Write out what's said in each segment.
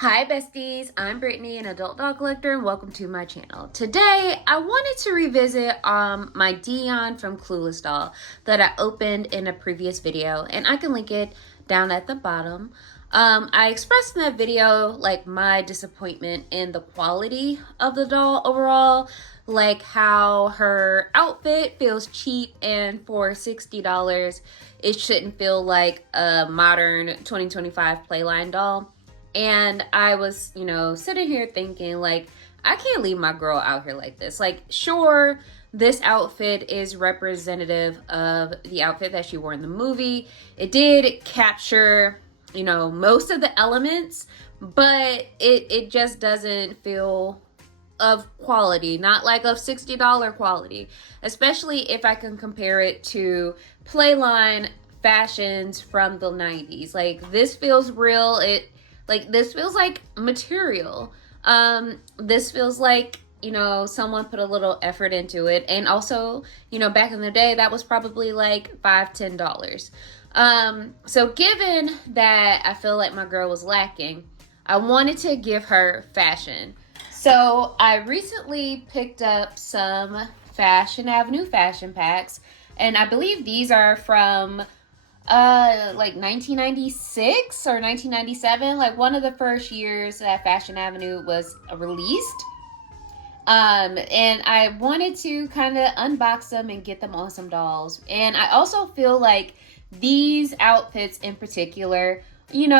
Hi besties, I'm Brittany, an adult dog collector, and welcome to my channel. Today, I wanted to revisit my Dionne from Clueless doll that I opened in a previous video, and I can link it down at the bottom. I expressed in that video like my disappointment in the quality of the doll overall, like how her outfit feels cheap, and for $60, it shouldn't feel like a modern 2025 Playline doll. And I was, sitting here thinking, like, I can't leave my girl out here like this. Like, sure, this outfit is representative of the outfit that she wore in the movie. It did capture, most of the elements, but it just doesn't feel of quality, not like of $60 quality, especially if I can compare it to Playline fashions from the 90s. Like, this feels real. This feels like material. This feels like, someone put a little effort into it. And also, back in the day, that was probably like $5, $10. So given that I feel like my girl was lacking, I wanted to give her fashion. So I recently picked up some Fashion Avenue fashion packs, and I believe these are from like 1996 or 1997, like one of the first years that Fashion Avenue was released. And I wanted to kind of unbox them and get them on some dolls. And I also feel like these outfits in particular, give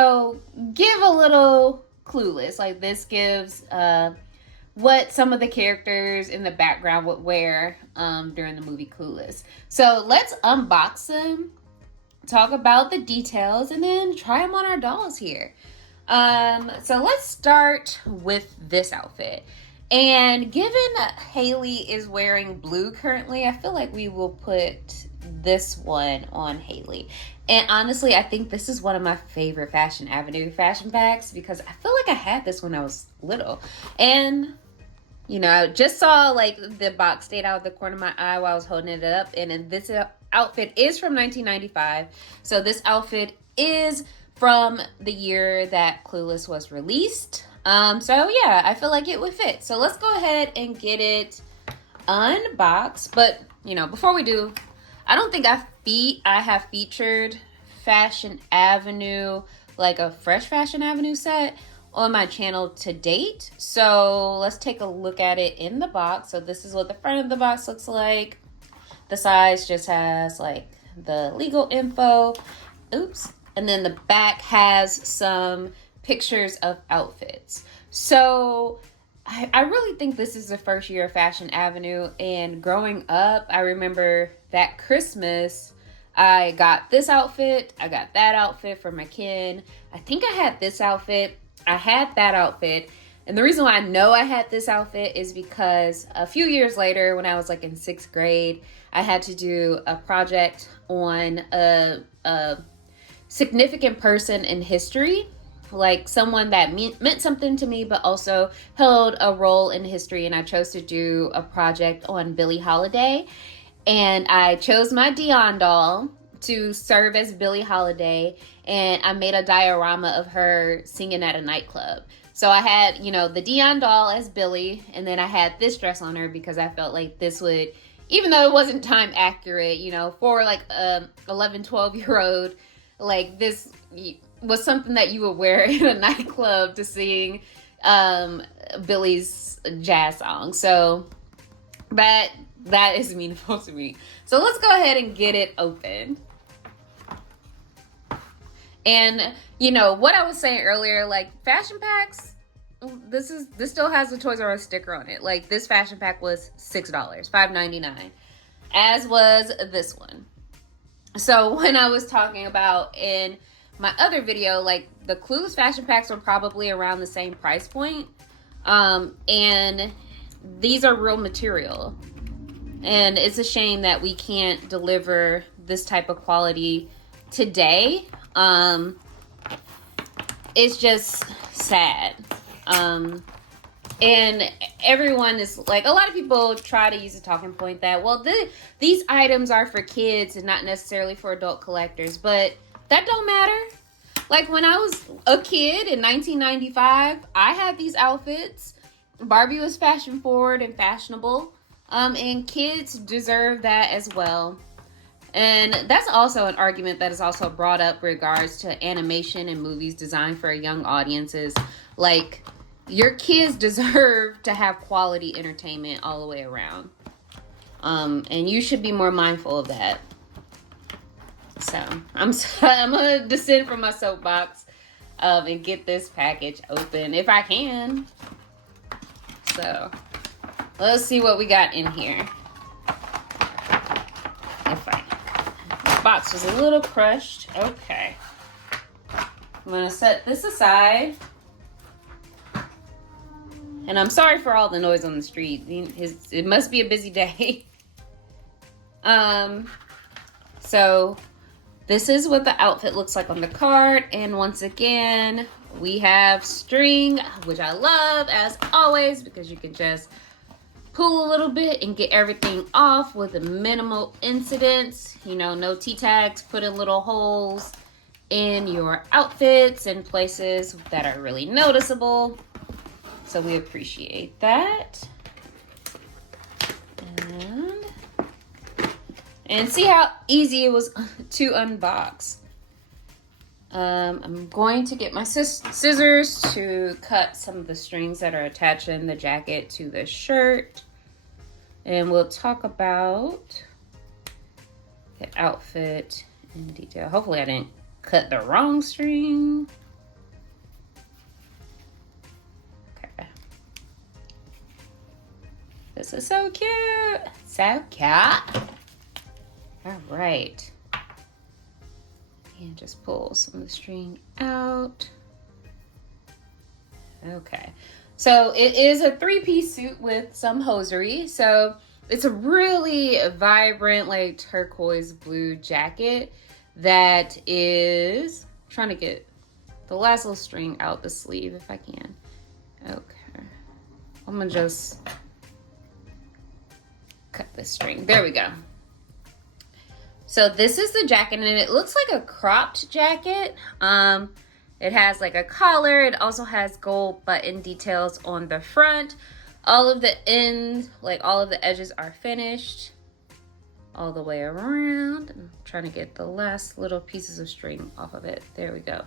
a little Clueless. Like, this gives what some of the characters in the background would wear during the movie Clueless. So let's unbox them, talk about the details, and then try them on our dolls here. So let's start with this outfit. And given Hayley is wearing blue currently, I feel like we will put this one on Hayley. And honestly, I think this is one of my favorite Fashion Avenue fashion packs because I feel like I had this when I was little. And I just saw like the box stayed out of the corner of my eye while I was holding it up. And this outfit is from 1995. So this outfit is from the year that Clueless was released. So yeah, I feel like it would fit. So let's go ahead and get it unboxed. But, before we do, I don't think I have featured Fashion Avenue, like a fresh Fashion Avenue set on my channel to date. So let's take a look at it in the box. So this is what the front of the box looks like. The size just has like the legal info. Oops. And then the back has some pictures of outfits. So I really think this is the first year of Fashion Avenue. And growing up, I remember that Christmas, I got this outfit. I got that outfit for my kid. I think I had this outfit. I had that outfit. And the reason why I know I had this outfit is because a few years later, when I was like in 6th grade, I had to do a project on a significant person in history, like someone that meant something to me, but also held a role in history. And I chose to do a project on Billie Holiday. And I chose my Dionne doll to serve as Billie Holiday. And I made a diorama of her singing at a nightclub. So I had, the Dionne doll as Billie, and then I had this dress on her because I felt like this would, even though it wasn't time accurate, for like 11, 12-year-old, like this was something that you would wear in a nightclub to sing Billie's jazz song. So that is meaningful to me. So let's go ahead and get it open. And what I was saying earlier, like fashion packs, this still has the Toys R Us sticker on it. Like, this fashion pack was $6, $5.99, as was this one. So when I was talking about in my other video, like the Clueless fashion packs were probably around the same price point. And these are real material. And it's a shame that we can't deliver this type of quality today. It's just sad. And everyone is like, a lot of people try to use a talking point that, well, these items are for kids and not necessarily for adult collectors, but that don't matter. Like when I was a kid in 1995, I had these outfits. Barbie was fashion forward and fashionable. And kids deserve that as well. And that's also an argument that is also brought up regards to animation and movies designed for young audiences. Like, your kids deserve to have quality entertainment all the way around. And you should be more mindful of that. So, I'm going to descend from my soapbox and get this package open if I can. So, let's see what we got in here. The box was a little crushed. Okay. I'm going to set this aside. And I'm sorry for all the noise on the street. It must be a busy day. So this is what the outfit looks like on the card. And once again, we have string, which I love as always, because you can just pull a little bit and get everything off with a minimal incidents. You know, no T-tags, put in little holes in your outfits and places that are really noticeable. So we appreciate that. And see how easy it was to unbox. I'm going to get my scissors to cut some of the strings that are attaching the jacket to the shirt. And we'll talk about the outfit in detail. Hopefully I didn't cut the wrong string. Okay. This is so cute. So cute. All right. And just pull some of the string out. Okay. So it is a 3-piece suit with some hosiery. So it's a really vibrant, like turquoise blue jacket that is, I'm trying to get the last little string out the sleeve if I can. Okay. I'm gonna just cut this string. There we go. So this is the jacket, and it looks like a cropped jacket. It has like a collar. It also has gold button details on the front. All of the ends, like all of the edges are finished all the way around. I'm trying to get the last little pieces of string off of it. There we go.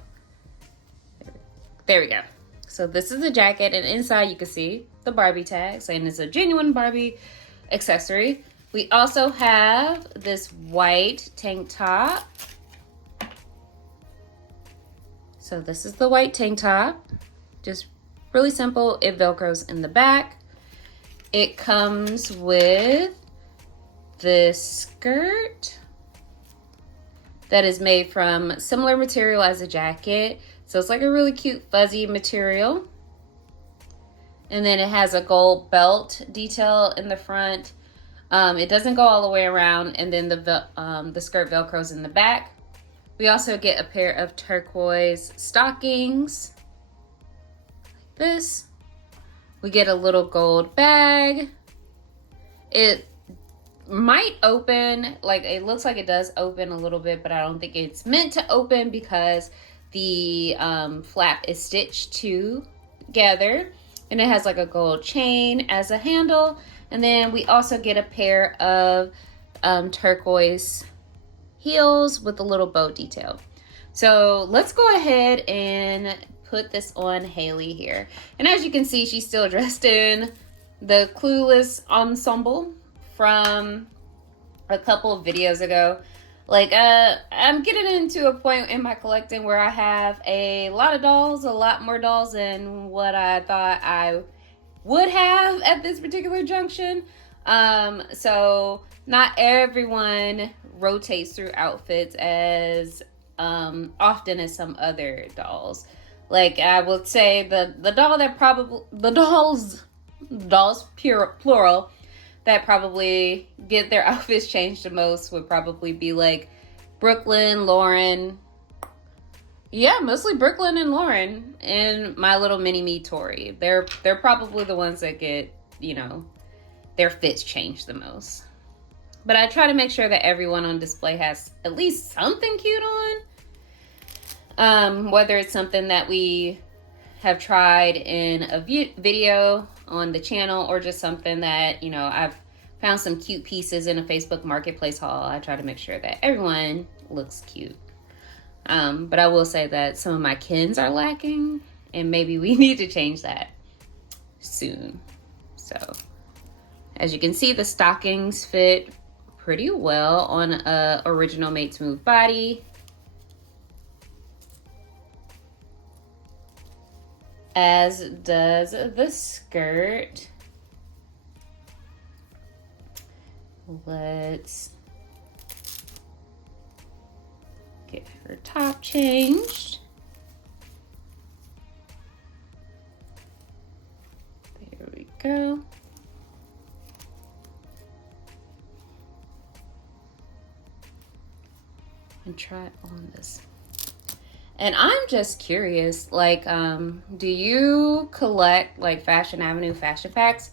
There we go. So this is the jacket, and inside you can see the Barbie tag saying it's a genuine Barbie accessory. We also have this white tank top. So this is the white tank top. Just really simple. It Velcros in the back. It comes with this skirt that is made from similar material as a jacket. So it's like a really cute fuzzy material. And then it has a gold belt detail in the front. It doesn't go all the way around, and then the skirt Velcros in the back. We also get a pair of turquoise stockings, like this. We get a little gold bag. It might open, like it looks like it does open a little bit, but I don't think it's meant to open because the flap is stitched together. And it has like a gold chain as a handle. And then we also get a pair of turquoise heels with a little bow detail. So let's go ahead and put this on Hayley here. And as you can see, she's still dressed in the Clueless ensemble from a couple of videos ago. Like, I'm getting into a point in my collecting where I have a lot of dolls, a lot more dolls than what I thought I would have at this particular junction. So not everyone rotates through outfits as often as some other dolls. Like, I would say the doll that probably, the dolls plural, that probably get their outfits changed the most would probably be like Brooklyn, Lauren. Yeah, mostly Brooklyn and Lauren, and my little mini-me Tori. They're probably the ones that get, you know, their fits changed the most. But I try to make sure that everyone on display has at least something cute on. Whether it's something that we have tried in a video on the channel or just something that, you know, I've found some cute pieces in a Facebook Marketplace haul. I try to make sure that everyone looks cute. But I will say that some of my kins are lacking, and maybe we need to change that soon. So, as you can see, the stockings fit pretty well on a original Made to Move body. As does the skirt. Let's get her top changed. There we go. And try on this. And I'm just curious, like, do you collect like Fashion Avenue fashion packs?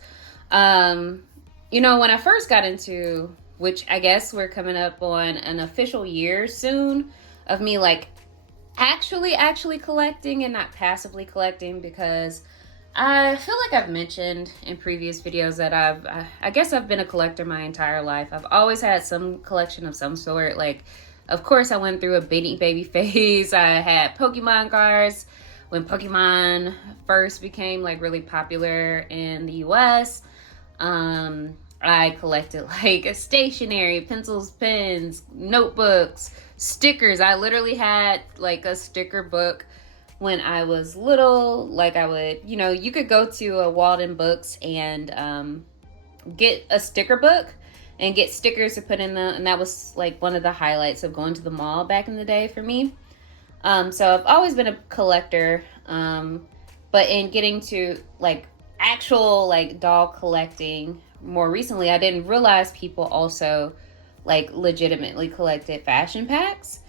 You know, when I first got into, which I guess we're coming up on an official year soon of me like actually collecting and not passively collecting, because I feel like I've mentioned in previous videos that I guess I've been a collector my entire life. I've always had some collection of some sort. Like, of course, I went through a Beanie Baby phase. I had Pokemon cards when Pokemon first became like really popular in the US. I collected like stationery, pencils, pens, notebooks, stickers. I literally had like a sticker book when I was little. Like, I would, you know, you could go to a Walden Books and get a sticker book and get stickers to put in and that was like one of the highlights of going to the mall back in the day for me. So I've always been a collector, but in getting to like actual like doll collecting more recently, I didn't realize people also like legitimately collected fashion packs.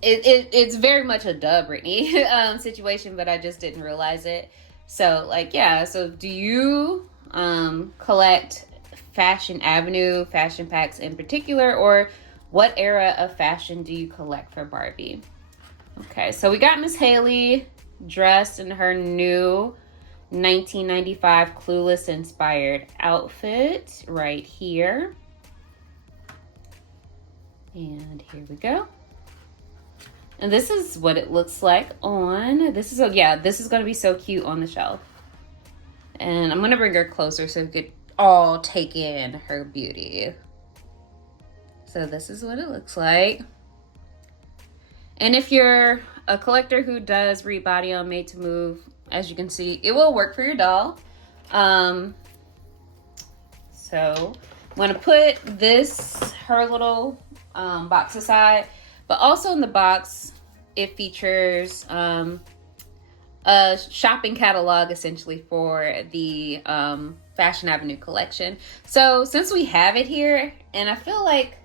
It's very much a duh, Brittany, situation, but I just didn't realize it. So like, yeah, so do you collect Fashion Avenue fashion packs in particular, or what era of fashion do you collect for Barbie? Okay, so we got Miss Hayley dressed in her new 1995 Clueless inspired outfit right here. And here we go. And this is what it looks like on, this is going to be so cute on the shelf. And I'm going to bring her closer so you could all take in her beauty. So this is what it looks like. And if you're a collector who does read body on Made to Move, as you can see, it will work for your doll. So I'm going to put her little box aside, but also in the box, it features a shopping catalog essentially for the Fashion Avenue collection. So since we have it here, and I feel like,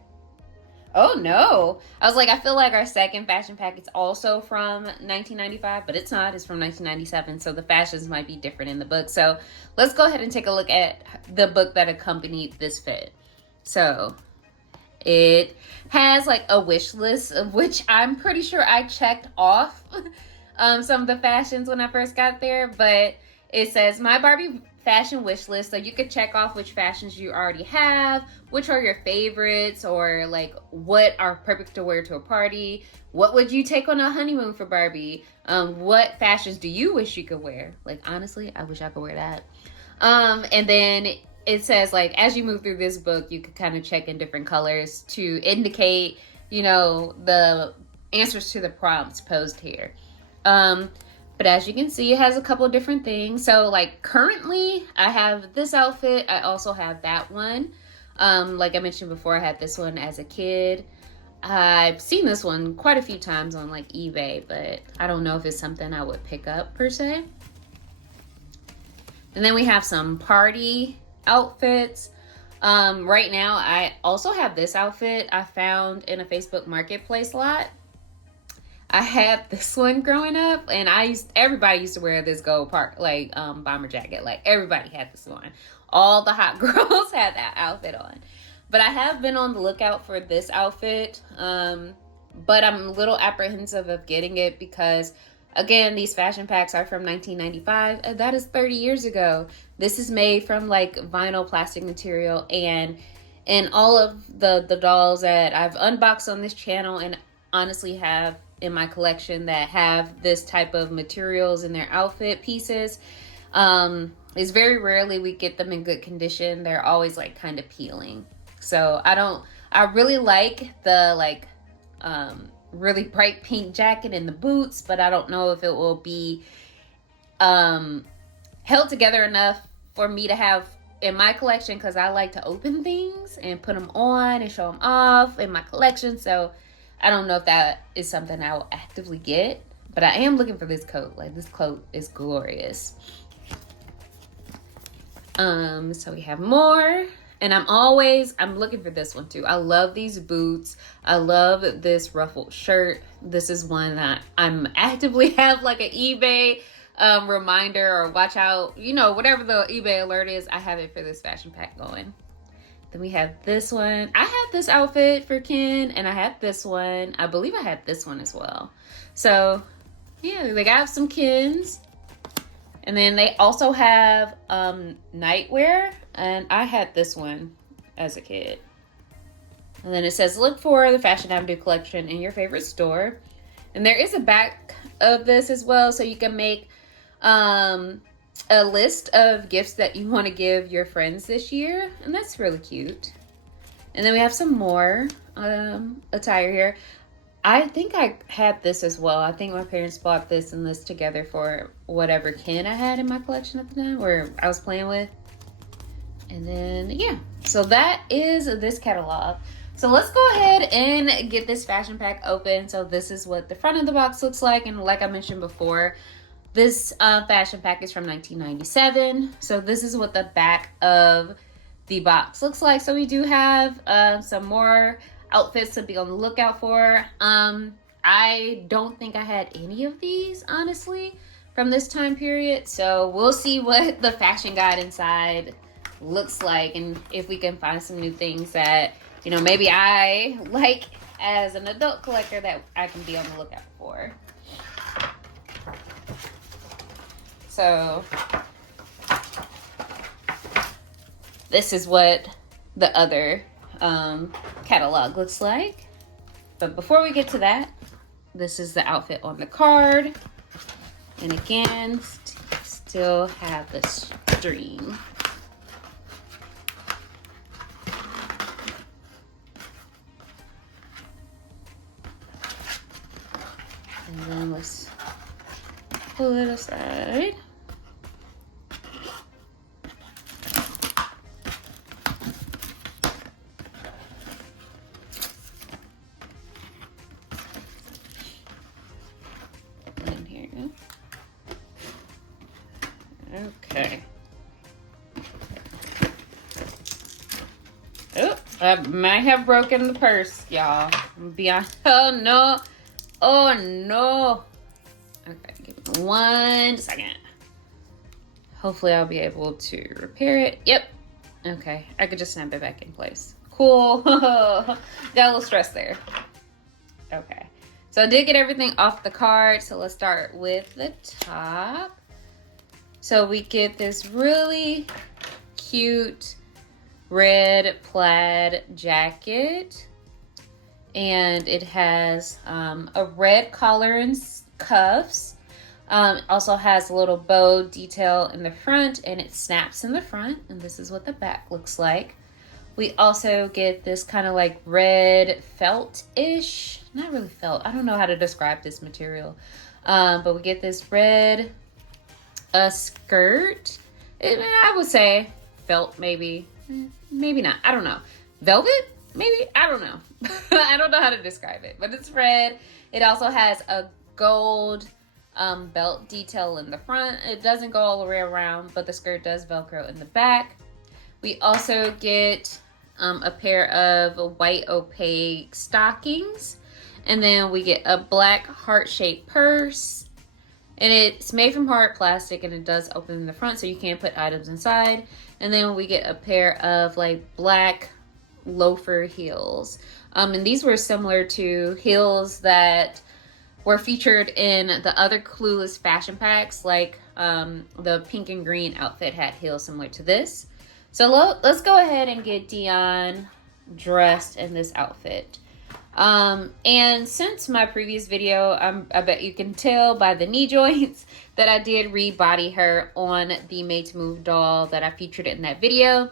oh no, I was like, I feel like our second fashion pack is also from 1995, but it's not. It's from 1997, so the fashions might be different in the book. So let's go ahead and take a look at the book that accompanied this fit. So it has like a wish list, of which I'm pretty sure I checked off some of the fashions when I first got there, but it says my Barbie fashion wish list, so you could check off which fashions you already have, which are your favorites, or like what are perfect to wear to a party, what would you take on a honeymoon for Barbie, what fashions do you wish you could wear. Like, honestly, I wish I could wear that. And then it says, like, as you move through this book, you could kind of check in different colors to indicate, you know, the answers to the prompts posed here. But as you can see, it has a couple of different things. So like currently I have this outfit. I also have that one. Like I mentioned before, I had this one as a kid. I've seen this one quite a few times on like eBay, but I don't know if it's something I would pick up per se. And then we have some party outfits. Right now I also have this outfit I found in a Facebook Marketplace lot. I had this one growing up, and everybody used to wear this gold bomber jacket. Like, everybody had this one. All the hot girls had that outfit on. But I have been on the lookout for this outfit. but I'm a little apprehensive of getting it because, again, these fashion packs are from 1995. And that is 30 years ago. This is made from like vinyl plastic material, and all of the dolls that I've unboxed on this channel and honestly have in my collection that have this type of materials in their outfit pieces, is very rarely we get them in good condition. They're always like kind of peeling. So I really like the like really bright pink jacket and the boots, but I don't know if it will be held together enough for me to have in my collection, because I like to open things and put them on and show them off in my collection. So I don't know if that is something I will actively get, but I am looking for this coat. Like, this coat is glorious. So we have more, and I'm looking for this one too. I love these boots. I love this ruffled shirt. This is one that I'm actively have like an eBay reminder or watch out, you know, whatever the eBay alert is, I have it for this fashion pack going. Then we have this one. I have this outfit for Ken, and I have this one. I believe I had this one as well. So yeah, they got some Kens. And then they also have nightwear, and I had this one as a kid. And then it says, look for the Fashion Avenue collection in your favorite store. And there is a back of this as well, so you can make a list of gifts that you want to give your friends this year, and that's really cute. And then we have some more attire here. I think I had this as well. I think my parents bought this and this together for whatever Ken I had in my collection at the time, or I was playing with. And then, yeah. So that is this catalog. So let's go ahead and get this fashion pack open. So this is what the front of the box looks like. And like I mentioned before, this fashion pack is from 1997. So this is what the back of the box looks like. So we do have some more outfits to be on the lookout for. I don't think I had any of these, honestly, from this time period. So we'll see what the fashion guide inside looks like, and if we can find some new things that, you know, maybe I like as an adult collector that I can be on the lookout for. So this is what the other catalog looks like. But before we get to that, this is the outfit on the card. And again, still have the string. And then let's pull it aside. And here you go. Okay. Oh, I might have broken the purse, y'all. Oh no. Oh no. Okay, give me 1 second. Hopefully I'll be able to repair it. Yep. Okay, I could just snap it back in place. Cool. Got a little stress there. Okay, so I did get everything off the card. So let's start with the top. So we get this really cute red plaid jacket. And it has a red collar and cuffs. Also has a little bow detail in the front, and it snaps in the front. And this is what the back looks like. We also get this kind of like red felt-ish. Not really felt. I don't know how to describe this material. But we get this red skirt. I would say felt, maybe. Maybe not. I don't know. Velvet? Maybe, I don't know. I don't know how to describe it, but it's red. It also has a gold belt detail in the front. It doesn't go all the way around, but the skirt does Velcro in the back. We also get a pair of white opaque stockings, and then we get a black heart-shaped purse, and it's made from hard plastic, and it does open in the front so you can put items inside. And then we get a pair of like black loafer heels. And these were similar to heels that were featured in the other Clueless fashion packs. Like the pink and green outfit had heels similar to this. So let's go ahead and get Dionne dressed in this outfit. And since my previous video, I bet you can tell by the knee joints that I did rebody her on the Made to Move doll that I featured in that video.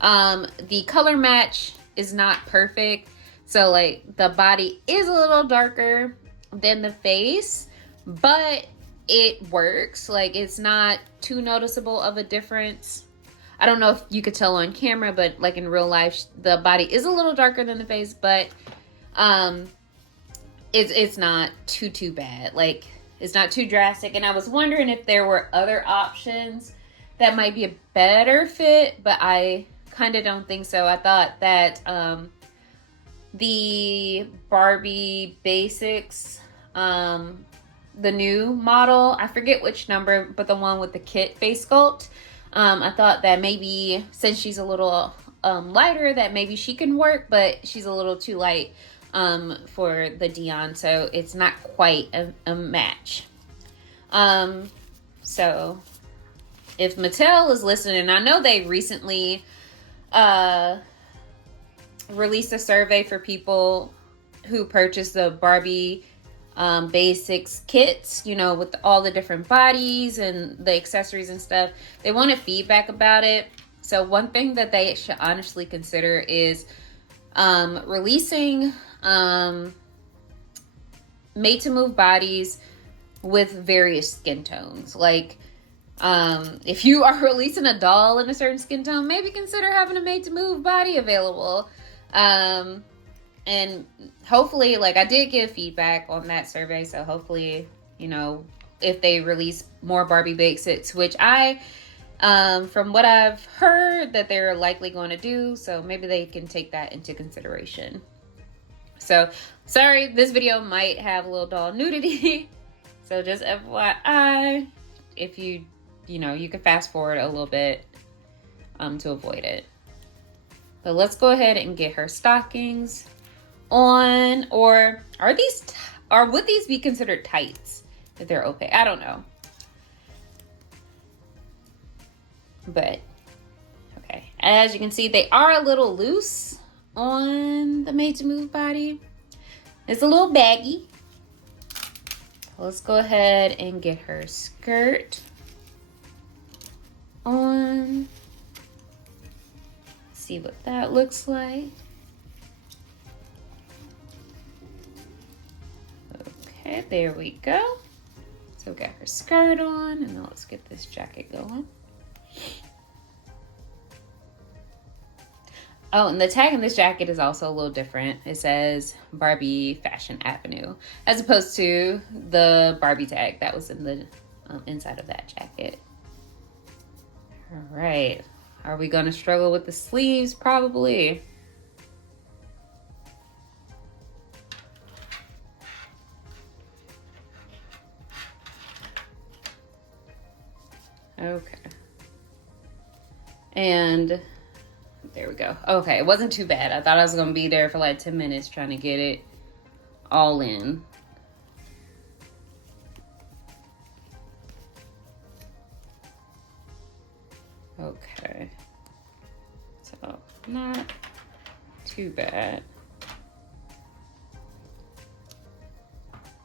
The color match is not perfect. So like the body is a little darker than the face, but it works. Like it's not too noticeable of a difference. I don't know if you could tell on camera, but like in real life, the body is a little darker than the face, but it's not too bad. Like it's not too drastic. And I was wondering if there were other options that might be a better fit, but I kind of don't think so. I thought that the Barbie Basics, the new model, I forget which number, but the one with the kit face sculpt, I thought that maybe since she's a little lighter, that maybe she can work, but she's a little too light for the Dionne, so it's not quite a match. So if Mattel is listening, I know they recently released a survey for people who purchased the Barbie Basics kits, you know, with all the different bodies and the accessories and stuff. They wanted feedback about it. So one thing that they should honestly consider is releasing made to move bodies with various skin tones. Like if you are releasing a doll in a certain skin tone, maybe consider having a made to move body available. And hopefully, like, I did give feedback on that survey, so hopefully, you know, if they release more Barbie Basics, which I from what I've heard that they're likely going to do, so maybe they can take that into consideration. So sorry, this video might have a little doll nudity. So just FYI, if you know, you can fast forward a little bit to avoid it. But let's go ahead and get her stockings on. Or would these be considered tights if they're opaque? I don't know. But okay, as you can see, they are a little loose on the Made to Move body. It's a little baggy. Let's go ahead and get her skirt on. See what that looks like. Okay, there we go. So we got her skirt on, and now let's get this jacket going. Oh, and the tag in this jacket is also a little different. It says Barbie Fashion Avenue, as opposed to the Barbie tag that was in the inside of that jacket. All right. Are we going to struggle with the sleeves? Probably. Okay. And there we go. Okay, it wasn't too bad. I thought I was going to be there for like 10 minutes trying to get it all in. Okay. So, not too bad.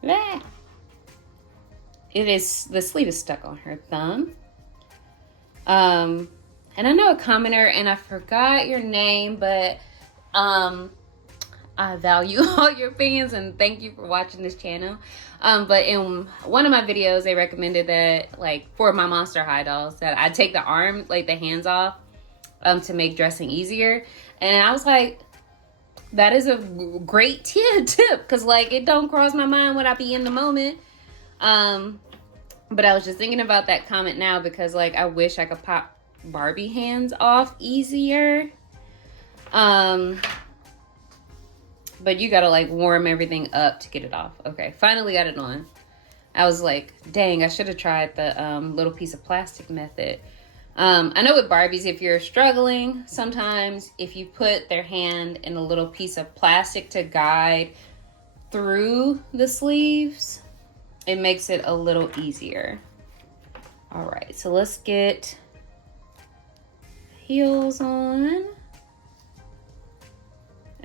Ah. The sleeve is stuck on her thumb. And I know a commenter, and I forgot your name, but I value all your opinions and thank you for watching this channel. But in one of my videos, they recommended that, like, for my Monster High dolls, that I take the arm, like the hands off, to make dressing easier. And I was like, that is a great tip, because like it don't cross my mind when I be in the moment. But I was just thinking about that comment now, because like I wish I could pop Barbie hands off easier. But you gotta like warm everything up to get it off. Okay, finally got it on. I was like, dang, I should have tried the little piece of plastic method. I know with Barbies, if you're struggling, sometimes if you put their hand in a little piece of plastic to guide through the sleeves, it makes it a little easier. All right, so let's get heels on.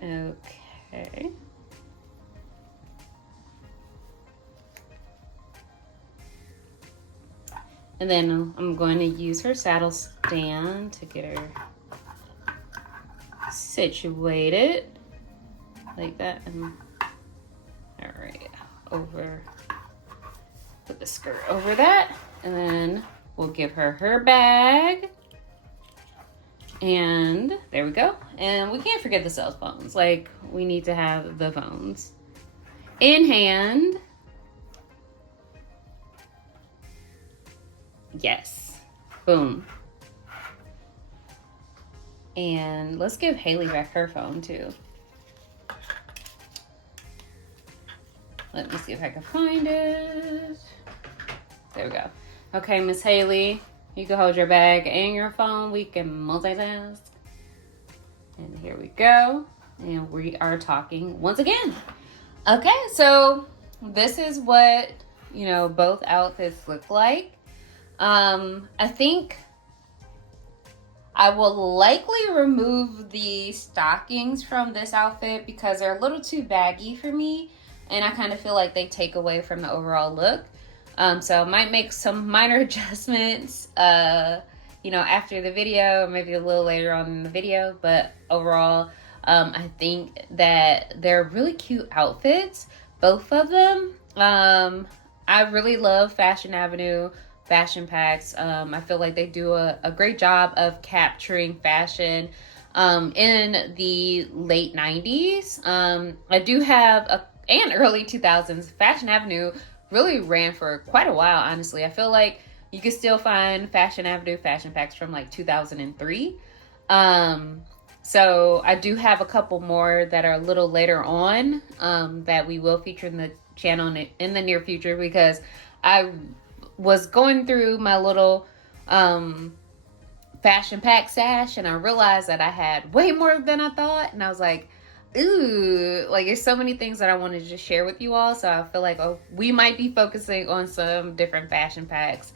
Okay. And then I'm going to use her saddle stand to get her situated like that. And all right, put the skirt over that. And then we'll give her her bag. And there we go. And we can't forget the cell phones. Like, we need to have the phones in hand. Yes. Boom. And let's give Hayley back her phone too. Let me see if I can find it. There we go. Okay, Miss Hayley, you can hold your bag and your phone. We can multitask. And here we go. And we are talking once again. Okay, so this is what, you know, both outfits look like. I think I will likely remove the stockings from this outfit because they're a little too baggy for me. And I kind of feel like they take away from the overall look. So I might make some minor adjustments, you know, after the video, maybe a little later on in the video. But overall, I think that they're really cute outfits, both of them. I really love Fashion Avenue fashion packs. I feel like they do a great job of capturing fashion in the late 90s. I do have and early 2000s. Fashion Avenue really ran for quite a while, honestly. I feel like you can still find Fashion Avenue fashion packs from like 2003. So I do have a couple more that are a little later on that we will feature in the channel in the near future, because I was going through my little fashion pack stash and I realized that I had way more than I thought, and I was like, ooh, like there's so many things that I wanted to just share with you all. So I feel like, oh, we might be focusing on some different fashion packs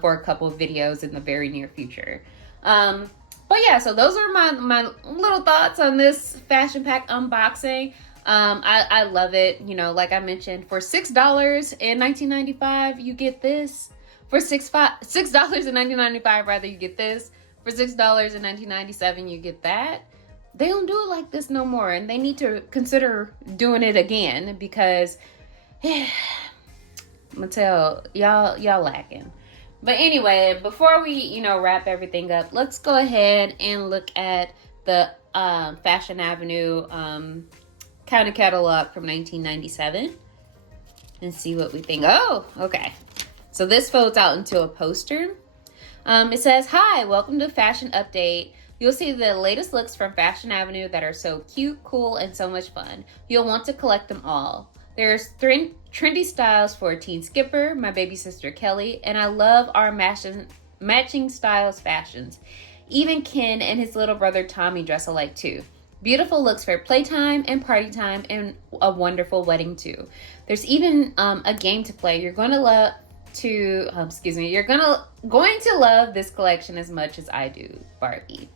for a couple of videos in the very near future. But yeah, so those are my little thoughts on this fashion pack unboxing. I love it. You know, like I mentioned, for $6 in 1995, you get this. For $6 in 1995, rather, you get this. For $6 in 1997, you get that. They don't do it like this no more, and they need to consider doing it again, because I'm gonna tell y'all lacking. But anyway, before we, you know, wrap everything up, let's go ahead and look at the Fashion Avenue kind of catalog from 1997 and see what we think. Oh, okay. So this folds out into a poster. It says, "Hi, welcome to Fashion Update. You'll see the latest looks from Fashion Avenue that are so cute, cool, and so much fun. You'll want to collect them all. There's trendy styles for Teen Skipper, my baby sister Kelly, and I love our matching styles fashions. Even Ken and his little brother Tommy dress alike too. Beautiful looks for playtime and party time, and a wonderful wedding too. There's even a game to play. You're going to love You're going to love this collection as much as I do, Barbie."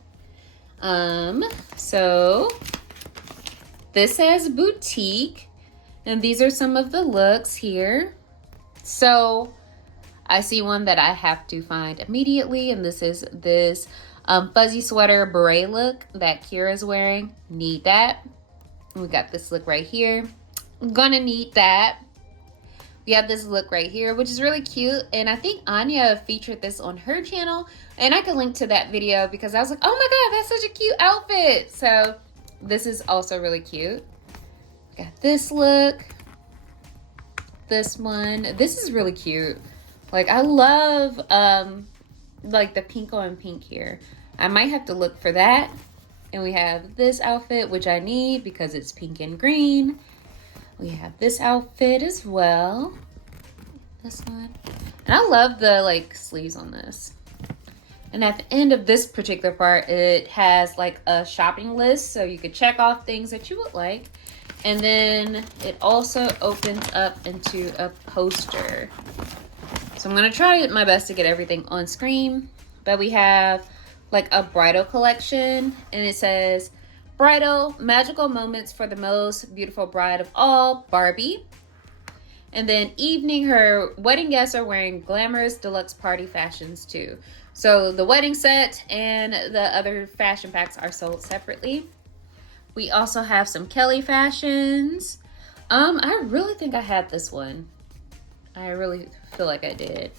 So this says boutique, and these are some of the looks here. So I see one that I have to find immediately, and this is this fuzzy sweater beret look that Kira's wearing. Need that. We got this look right here. I'm gonna need that. We have this look right here, which is really cute, and I think Anya featured this on her channel, and I can link to that video because I was like, oh my god, that's such a cute outfit. So this is also really cute. Got this look, this one. This is really cute. Like, I love like the pink on pink here. I might have to look for that. And we have this outfit, which I need because it's pink and green. We have this outfit as well. This one. And I love the like sleeves on this. And at the end of this particular part, it has like a shopping list, so you could check off things that you would like. And then it also opens up into a poster. So I'm going to try my best to get everything on screen. But we have like a bridal collection, and it says, bridal, magical moments for the most beautiful bride of all, Barbie. And then evening, her wedding guests are wearing glamorous deluxe party fashions too. So the wedding set and the other fashion packs are sold separately. We also have some Kelly fashions. I really think I had this one. I really feel like I did.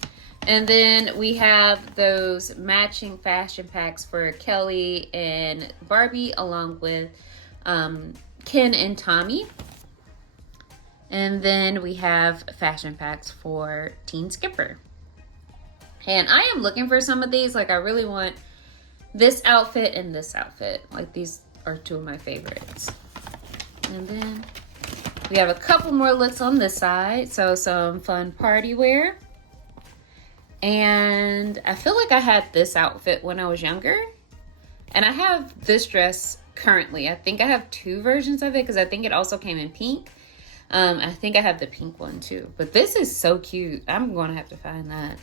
And then we have those matching fashion packs for Kelly and Barbie, along with Ken and Tommy. And then we have fashion packs for Teen Skipper. And I am looking for some of these. Like, I really want this outfit and this outfit. Like, these are two of my favorites. And then we have a couple more looks on this side. So some fun party wear. And I feel like I had this outfit when I was younger. And I have this dress currently. I think I have two versions of it because I think it also came in pink. I think I have the pink one too. But this is so cute. I'm going to have to find that.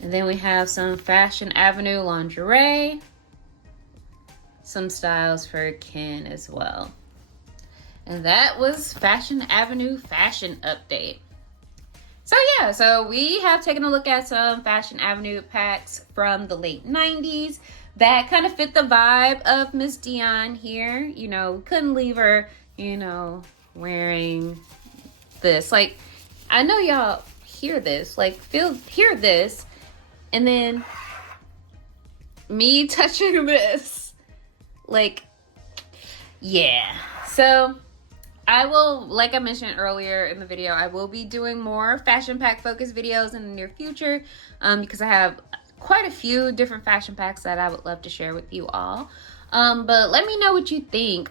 And then we have some Fashion Avenue lingerie. Some styles for Ken as well. And that was Fashion Avenue Fashion Update. So yeah, so we have taken a look at some Fashion Avenue packs from the late 90s that kind of fit the vibe of Miss Dionne here. You know, we couldn't leave her, you know, wearing this. Like, I know y'all hear this, like hear this, and then me touching this. Like, yeah. So I will, like I mentioned earlier in the video, I will be doing more fashion pack focused videos in the near future because I have quite a few different fashion packs that I would love to share with you all. But let me know what you think.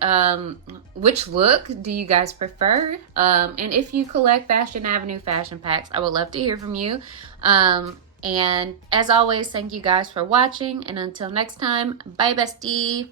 Which look do you guys prefer? And if you collect Fashion Avenue fashion packs, I would love to hear from you. And as always, thank you guys for watching. And until next time, bye bestie.